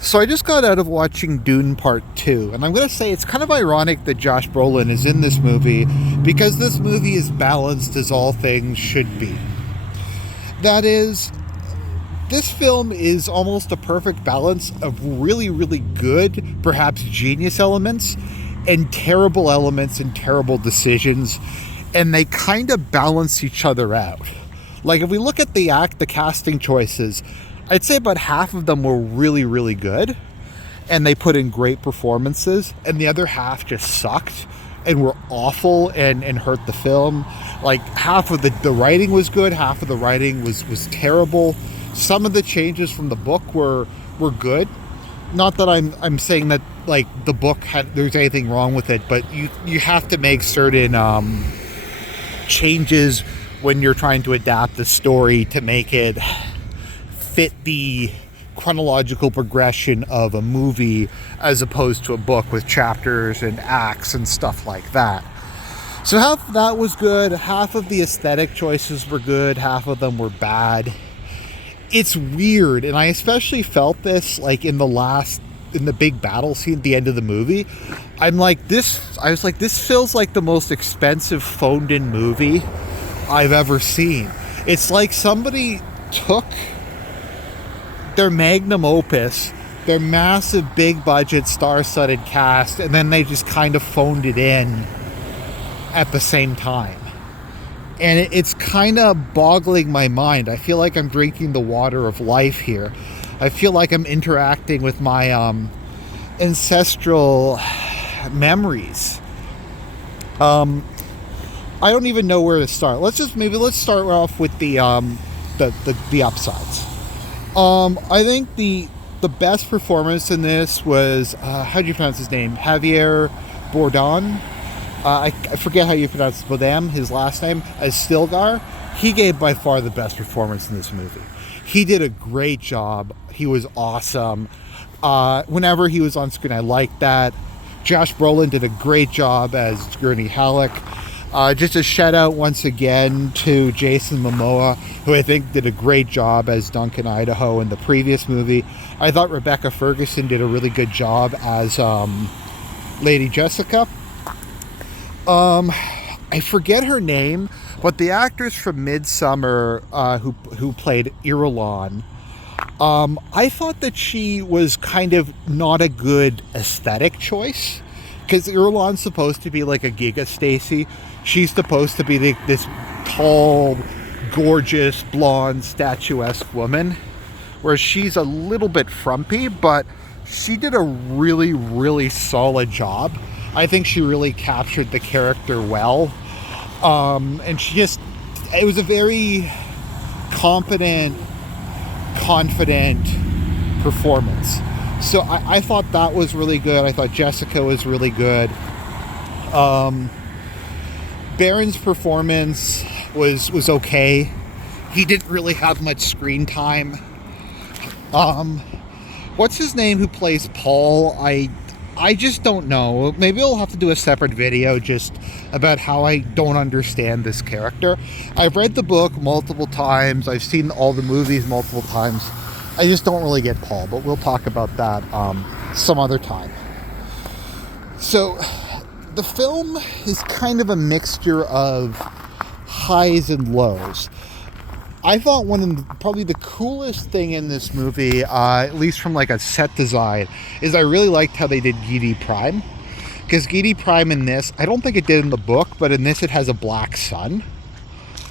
So I just got out of watching Dune Part 2, and I'm going to say it's kind of ironic that Josh Brolin is in this movie because this movie is balanced as all things should be. That is, this film is almost a perfect balance of really, really good, perhaps genius elements, and terrible elements and terrible decisions, and they kind of balance each other out. Like, if we look at the casting choices, I'd say about half of them were really, really good, and they put in great performances, and the other half just sucked and were awful and hurt the film. Like, half of the writing was good, half of the writing was terrible. Some of the changes from the book were good. Not that I'm saying that, like, the book there's anything wrong with it, but you have to make certain changes when you're trying to adapt the story to make it fit the chronological progression of a movie as opposed to a book with chapters and acts and stuff like that. So half of that was good, half of the aesthetic choices were good, half of them were bad. It's weird, and I especially felt this like in the big battle scene at the end of the movie. I was like, this feels like the most expensive phoned in movie I've ever seen. It's like somebody took their magnum opus, their massive big budget star-studded cast, and then they just kind of phoned it in at the same time. And it's kind of boggling my mind. I feel like I'm drinking the water of life here. I feel like I'm interacting with my ancestral memories. I don't even know where to start. Let's start off with the upsides. I think the best performance in this was how do you pronounce his name? Javier Bardem. I forget how you pronounce Bardem, his last name, as Stilgar. He gave by far the best performance in this movie. He did a great job. He was awesome. Whenever he was on screen, I liked that. Josh Brolin did a great job as Gurney Halleck. Just a shout out once again to Jason Momoa, who I think did a great job as Duncan Idaho in the previous movie. I thought Rebecca Ferguson did a really good job as Lady Jessica. I forget her name, but the actress from Midsummer who played Irulan, I thought that she was kind of not a good aesthetic choice, because Irulan's supposed to be like a Giga Stacy. She's supposed to be this tall, gorgeous, blonde, statuesque woman, where she's a little bit frumpy, but she did a really, really solid job. I think she really captured the character well. And it was a very confident performance. So I thought that was really good. I thought Jessica was really good. Baron's performance was okay. He didn't really have much screen time. What's his name who plays Paul? I just don't know. Maybe I'll have to do a separate video just about how I don't understand this character. I've read the book multiple times. I've seen all the movies multiple times. I just don't really get Paul, but we'll talk about that some other time. So the film is kind of a mixture of highs and lows. I thought probably the coolest thing in this movie, at least from like a set design, is I really liked how they did Giedi Prime. Because Giedi Prime in this, I don't think it did in the book, but in this it has a black sun,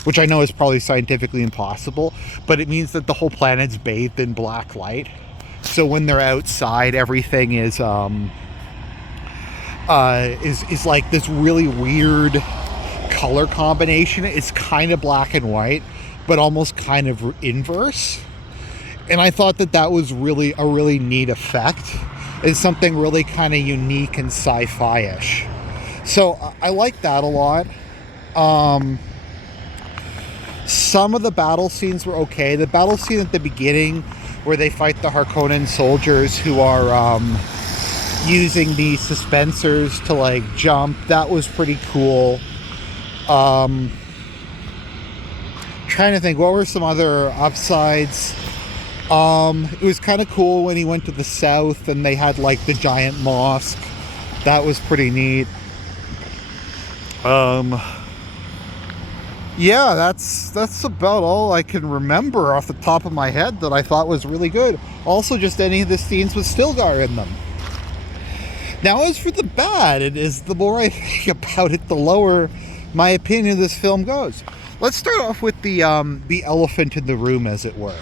which I know is probably scientifically impossible, but it means that the whole planet's bathed in black light. So when they're outside, everything is like this really weird color combination. It's kind of black and white, but almost kind of inverse. And I thought that was really a really neat effect. It's something really kind of unique and sci-fi-ish. So I like that a lot. Some of the battle scenes were okay. The battle scene at the beginning where they fight the Harkonnen soldiers who are using the suspensors to like jump, that was pretty cool. Trying to think, what were some other upsides? It was kind of cool when he went to the south and they had like the giant mosque. That was pretty neat. Yeah, that's about all I can remember off the top of my head that I thought was really good. Also, just any of the scenes with Stilgar in them. Now, as for the bad, it is the more I think about it, the lower my opinion of this film goes. Let's start off with the elephant in the room, as it were.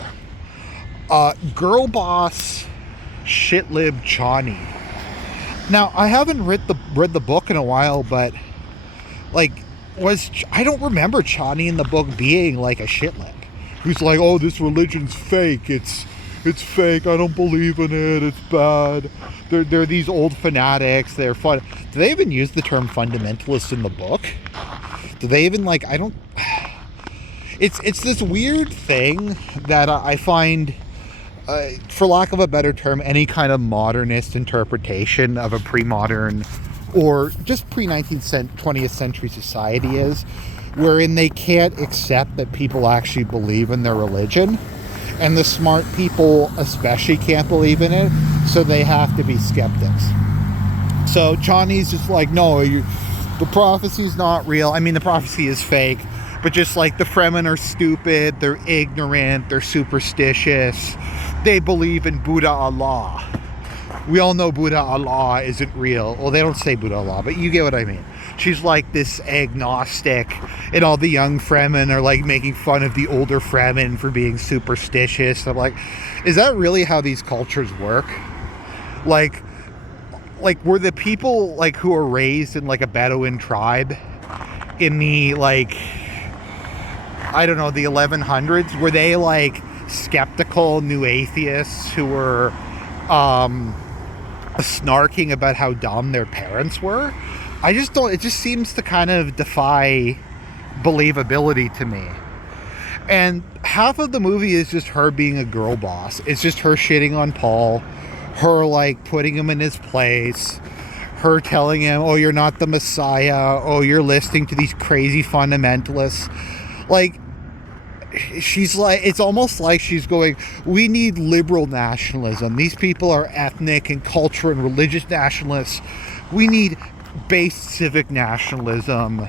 Girl boss, shitlib Chani. Now, I haven't read the book in a while, but like, I don't remember Chani in the book being like a shitlib who's like, oh, this religion's fake. It's fake. I don't believe in it. It's bad. They're these old fanatics. They're fun. Do they even use the term fundamentalist in the book? Do they even like? I don't. It's this weird thing that I find, for lack of a better term, any kind of modernist interpretation of a pre-modern or just pre-19th, 20th century society is, wherein they can't accept that people actually believe in their religion. And the smart people especially can't believe in it, so they have to be skeptics. So Chani's just like, no, the prophecy's not real. I mean, the prophecy is fake, but just like the Fremen are stupid, they're ignorant, they're superstitious, they believe in Buddha Allah. We all know Buddha Allah isn't real. Well, they don't say Buddha Allah, but you get what I mean. She's like this agnostic, and all the young Fremen are like making fun of the older Fremen for being superstitious. I'm like, is that really how these cultures work? Like were the people like who are raised in like a Bedouin tribe in the like, I don't know, the 1100s, were they like skeptical new atheists who were snarking about how dumb their parents were? I just don't, it just seems to kind of defy believability to me. And half of the movie is just her being a girl boss. It's just her shitting on Paul, her like putting him in his place, her telling him, oh, you're not the Messiah, oh, you're listening to these crazy fundamentalists. Like, she's like, it's almost like she's going, we need liberal nationalism. These people are ethnic and cultural and religious nationalists. We need base civic nationalism,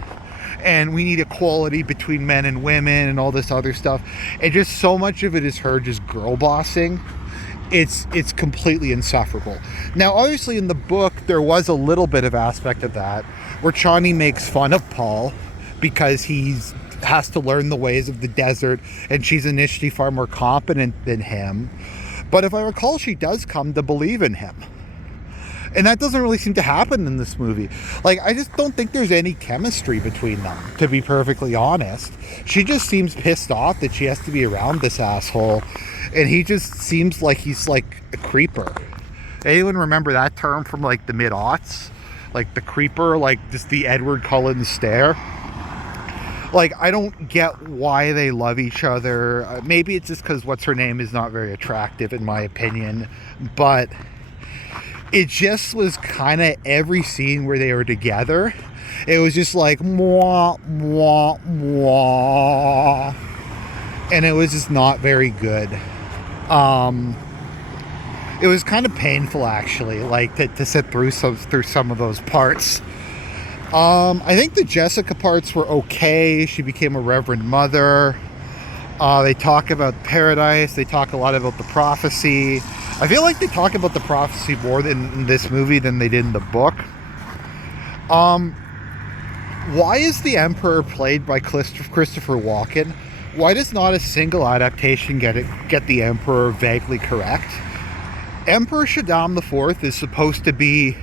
and we need equality between men and women and all this other stuff. And just so much of it is her just girl bossing. It's completely insufferable. Now, obviously in the book there was a little bit of aspect of that where Chani makes fun of Paul because he's has to learn the ways of the desert, and she's initially far more competent than him. But if I recall, she does come to believe in him. And that doesn't really seem to happen in this movie. Like, I just don't think there's any chemistry between them, to be perfectly honest. She just seems pissed off that she has to be around this asshole, and he just seems like he's like a creeper. Anyone remember that term from like the mid-aughts? Like the creeper, like just the Edward Cullen stare? Like, I don't get why they love each other. Maybe it's just because what's her name is not very attractive, in my opinion. But it just was kind of every scene where they were together, it was just like, mwah, mwah, mwah. And it was just not very good. It was kind of painful, actually, like to sit through some of those parts. I think the Jessica parts were okay. She became a Reverend Mother. They talk about paradise. They talk a lot about the prophecy. I feel like they talk about the prophecy more in this movie than they did in the book. Why is the Emperor played by Christopher Walken? Why does not a single adaptation get the Emperor vaguely correct? Emperor Shaddam IV is supposed to be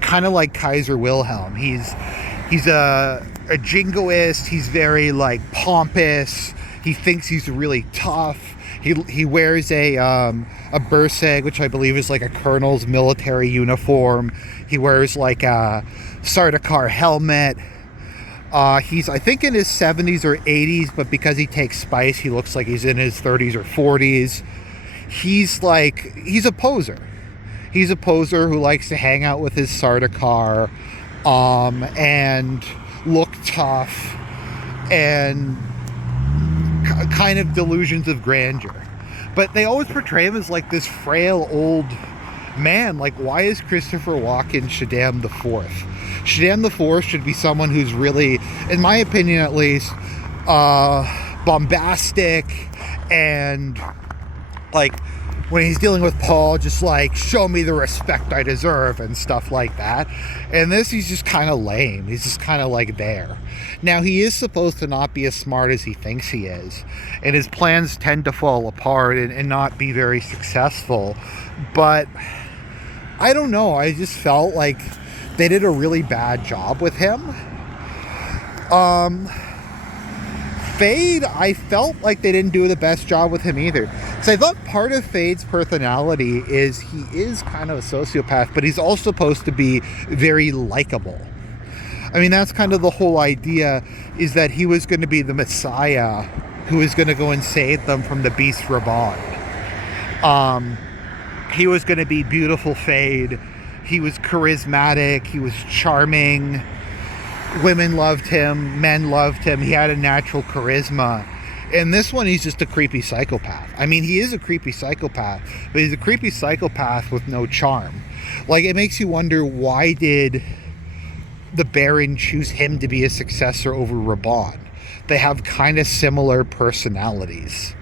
kind of like Kaiser Wilhelm. He's a jingoist. He's very like pompous. He thinks he's really tough. He wears a bursag, which I believe is like a colonel's military uniform. He wears like a Sardaukar helmet. He's, I think, in his 70s or 80s, but because he takes spice, he looks like he's in his 30s or 40s. He's a poser. He's a poser who likes to hang out with his Sardaukar, and look tough, and kind of delusions of grandeur. But they always portray him as like this frail old man. Like, why is Christopher Walken Shaddam the Fourth? Shaddam the Fourth should be someone who's really, in my opinion at least, bombastic, and like when he's dealing with Paul, just like, show me the respect I deserve and stuff like that. And this, he's just kind of lame. He's just kind of like there. Now, he is supposed to not be as smart as he thinks he is, and his plans tend to fall apart and not be very successful. But I don't know, I just felt like they did a really bad job with him. Fade, I felt like they didn't do the best job with him either. So I thought part of Fade's personality is he is kind of a sociopath, but he's also supposed to be very likable. I mean, that's kind of the whole idea, is that he was going to be the Messiah who was going to go and save them from the Beast Rabbon. He was going to be beautiful Fade. He was charismatic. He was charming. Women loved him. Men loved him. He had a natural charisma. In this one, he's just a creepy psychopath. I mean, he is a creepy psychopath, but he's a creepy psychopath with no charm. Like, it makes you wonder, why did the Baron choose him to be a successor over Rabbon? They have kind of similar personalities.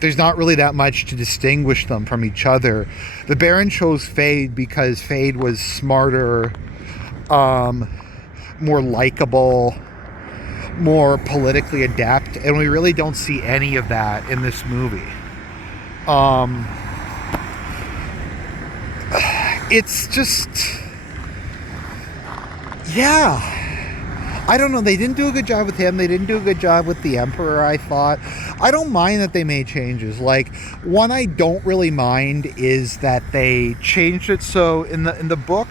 There's not really that much to distinguish them from each other. The Baron chose Fade because Fade was smarter, more likable, more politically adept, and we really don't see any of that in this movie. It's just, yeah, I don't know, they didn't do a good job with him. They didn't do a good job with the Emperor, I thought. I don't mind that they made changes. Like, one I don't really mind is that they changed it so in the book,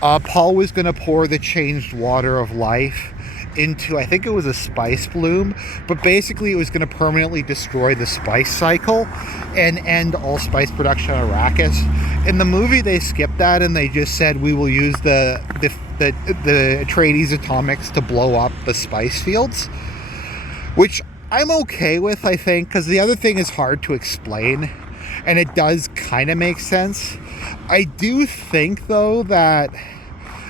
Paul was going to pour the changed water of life into, I think it was a spice bloom, but basically it was going to permanently destroy the spice cycle and end all spice production on Arrakis. In the movie, they skipped that and they just said, we will use the Atreides atomics to blow up the spice fields, which I'm okay with, I think, because the other thing is hard to explain, and it does kind of make sense. I do think, though, that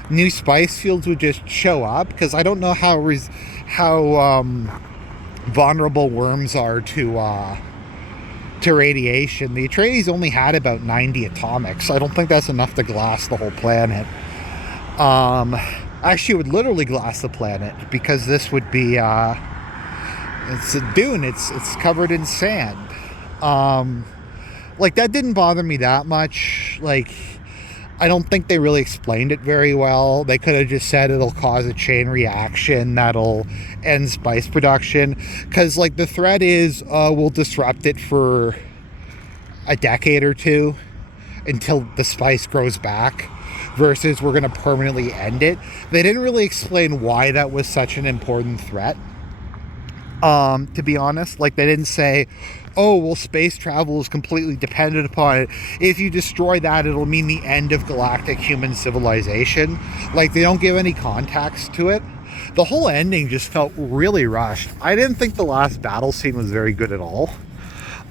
new spice fields would just show up, because I don't know how vulnerable worms are to radiation. The Atreides only had about 90 atomics, so I don't think that's enough to glass the whole planet. Actually, it would literally glass the planet, because this would be it's a dune. It's covered in sand. Like, that didn't bother me that much. Like, I don't think they really explained it very well. They could have just said it'll cause a chain reaction that'll end spice production. Because, like, the threat is we'll disrupt it for a decade or two until the spice grows back, versus we're going to permanently end it. They didn't really explain why that was such an important threat. To be honest, like, they didn't say, oh, well, space travel is completely dependent upon it. If you destroy that, it'll mean the end of galactic human civilization. Like, they don't give any context to it. The whole ending just felt really rushed. I didn't think the last battle scene was very good at all.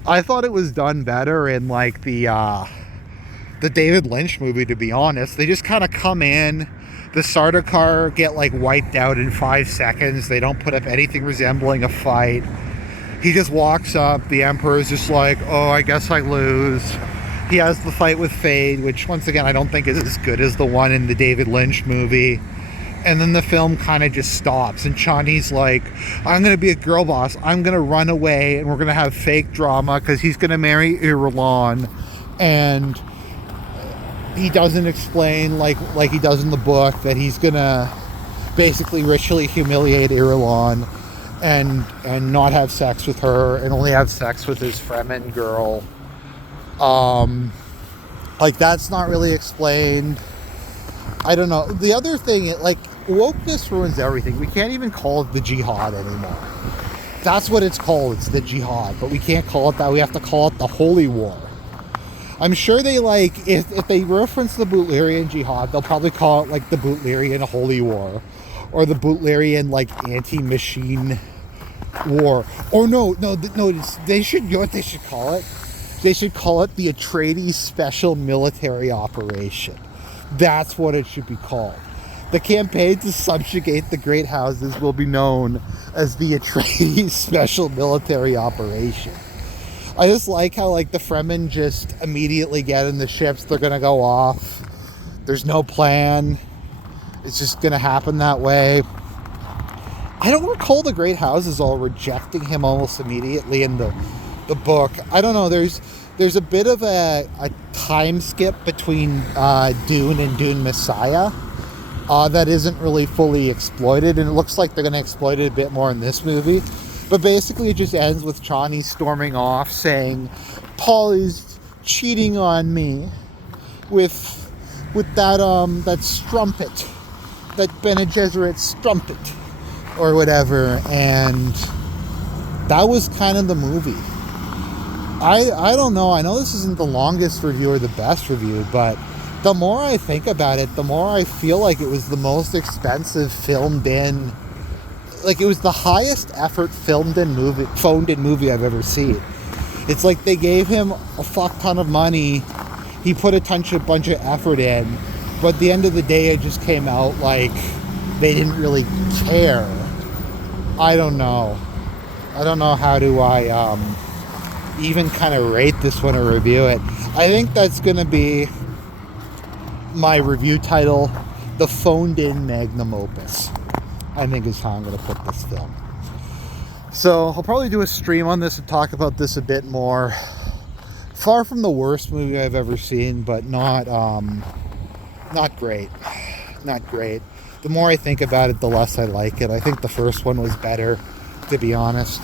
I thought it was done better in, like, the David Lynch movie, to be honest. They just kind of come in, the Sardaukar get, like, wiped out in 5 seconds. They don't put up anything resembling a fight. He just walks up. The Emperor's just like, oh, I guess I lose. He has the fight with Fade, which, once again, I don't think is as good as the one in the David Lynch movie. And then the film kind of just stops. And Chani's like, I'm going to be a girl boss. I'm going to run away, and we're going to have fake drama because he's going to marry Irulan. And he doesn't explain, like he does in the book, that he's going to basically ritually humiliate Irulan and not have sex with her and only have sex with his Fremen girl. Like, that's not really explained. I don't know. The other thing, like, wokeness ruins everything. We can't even call it the jihad anymore. That's what it's called. It's the jihad, but we can't call it that. We have to call it the holy war. I'm sure they, like, if they reference the Butlerian jihad, they'll probably call it, like, the Butlerian holy war, or the Butlerian, like, anti-machine war. Or no, they should, you know what they should call it? They should call it the Atreides Special Military Operation. That's what it should be called. The campaign to subjugate the Great Houses will be known as the Atreides Special Military Operation. I just like how, like, the Fremen just immediately get in the ships. They're going to go off. There's no plan. It's just going to happen that way. I don't recall the Great Houses all rejecting him almost immediately in the book. I don't know. There's a bit of a time skip between Dune and Dune Messiah that isn't really fully exploited, and it looks like they're going to exploit it a bit more in this movie. But basically, it just ends with Chani storming off, saying, "Paul is cheating on me with that strumpet, that Bene Gesserit strumpet," or whatever. And that was kind of the movie. I don't know. I know this isn't the longest review or the best review, but the more I think about it, the more I feel like it was the most expensive filmed in, like, it was the highest effort phoned in movie I've ever seen. It's like they gave him a fuck ton of money. He put a bunch of effort in, but at the end of the day, it just came out like they didn't really care. I don't know. How do I even kind of rate this one or review it. I think that's going to be my review title, The Phoned In Magnum Opus, I think is how I'm going to put this film. So I'll probably do a stream on this and talk about this a bit more. Far from the worst movie I've ever seen, but not great. Not great. The more I think about it, the less I like it. I think the first one was better, to be honest.